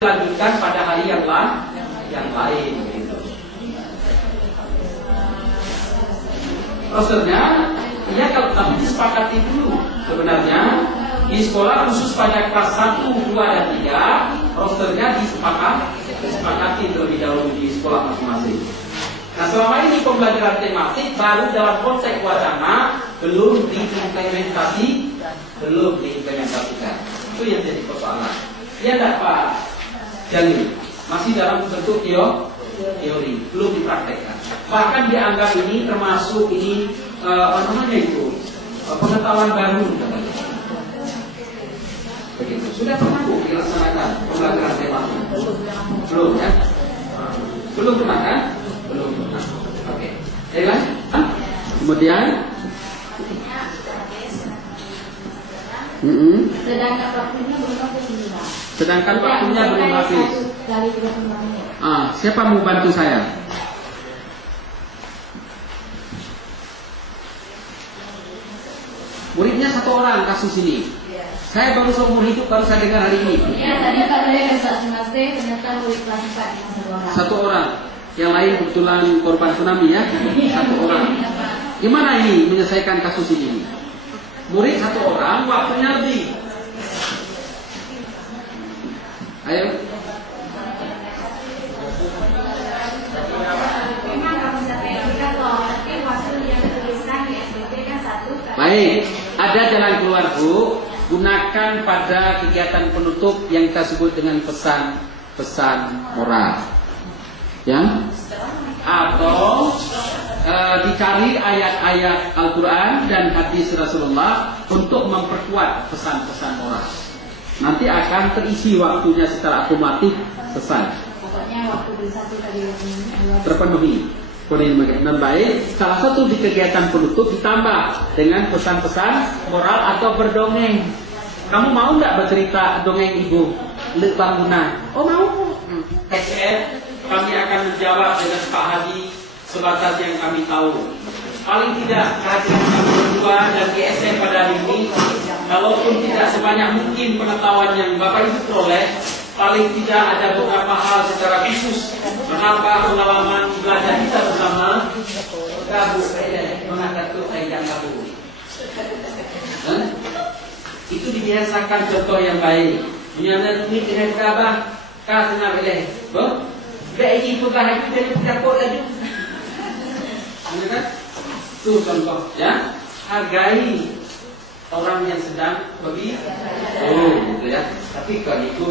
lanjutkan pada hari yang lain gitu. Rosternya ya kalau tapi disepakati dulu sebenarnya di sekolah khusus pada kelas 1, 2, dan 3 rosternya disepakati terlebih dahulu di sekolah masing-masing. Nah selama ini pembelajaran tematik baru dalam konteks wacana belum diimplementasikan. Itu yang jadi persoalan. Ya enggak Pak Jalil, masih dalam bentuk teori, belum dipraktekkan. Bahkan dianggap ini termasuk ini pengetahuan baru. Begitu. Sudah pernah Bu dilaksanakan pembelajaran tematik? Belum ya? Belum pernah kan? Belum pernah. Oke. Jelas? Kemudian sedangkan waktunya belum habis. Siapa mau bantu saya? Muridnya 1 orang kasus ini. Saya baru seumur hidup baru saya dengar hari ini. Iya, tadi Pak saya kelas semester ternyata murid kelas 4 1 orang. Yang lain kebetulan korban tsunami ya. 1 orang. Gimana ini menyelesaikan kasus ini? Murid 1 orang, waktunya lebih. Ayo. Baik, ada jalan keluar Bu. Gunakan pada kegiatan penutup yang kita sebut dengan pesan moral. Ya? Atau dicari ayat-ayat Al-Quran dan hadis Rasulullah untuk memperkuat pesan-pesan moral. Nanti akan terisi waktunya secara akumulatif selesai. Pokoknya waktu bersatu tadi terpenuhi. Dengan baik, salah satu di kegiatan penutup ditambah dengan pesan-pesan moral atau berdongeng. Kamu mau nggak bercerita dongeng Ibu Lek Bangunan? Oh mau. SN kami akan menjawab dengan Pak Hadi sebatas yang kami tahu. Paling tidak kehadiran kami berdua dan GSM pada hari ini, kalaupun tidak sebanyak mungkin pengetahuan yang Bapak Ibu peroleh, paling tidak ada beberapa hal secara khusus menambah pengalaman belajar kita bersama. Kabu mengatur ayat kabu. Itu dibiasakan contoh yang baik. Menyana ini dengan kabah, kasih boleh. Gak ini pun itu jadi takut lagi. Itu contoh ya. Hargai orang yang sedang gitu ya. Tapi kalau itu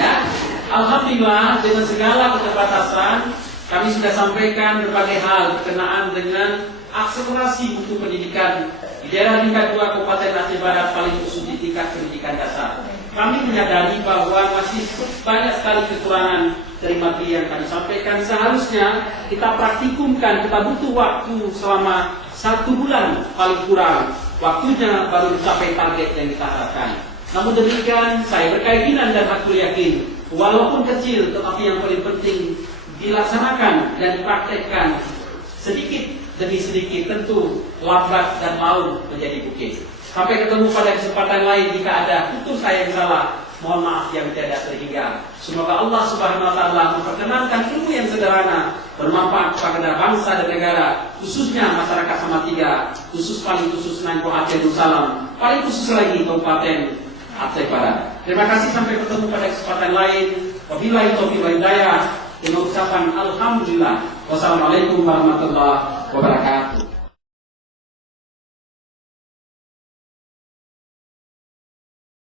ya. Alhamdulillah dengan segala keterbatasan kami sudah sampaikan berbagai hal berkenaan dengan akselerasi mutu pendidikan di daerah tingkat 2 Kabupaten Aceh Barat paling khusus di tingkat pendidikan dasar. Kami menyadari bahwa masih banyak sekali kekurangan dari materi yang kami sampaikan. Seharusnya kita praktikumkan, kita butuh waktu selama 1 bulan paling kurang. Waktunya baru mencapai target yang kita harapkan. Namun demikian, saya berkeyakinan dan aku yakin, walaupun kecil, tetapi yang paling penting dilaksanakan dan dipraktekkan sedikit demi sedikit, tentu lambat dan maut menjadi bukit. Sampai ketemu pada kesempatan lain. Jika ada tutur saya yang salah, mohon maaf yang tidak terhingga. Semoga Allah Subhanahu wa Ta'ala memperkenankan ilmu yang sederhana bermanfaat kepada bangsa dan negara, khususnya masyarakat Salatiga, paling khusus Nangko Aceh Darussalam, paling khusus lagi Kabupaten Aceh Barat. Terima kasih, sampai ketemu pada kesempatan lain. Wabillahi taufiq wal hidayah. Dengan ucapan alhamdulillah. Wassalamualaikum warahmatullahi wabarakatuh.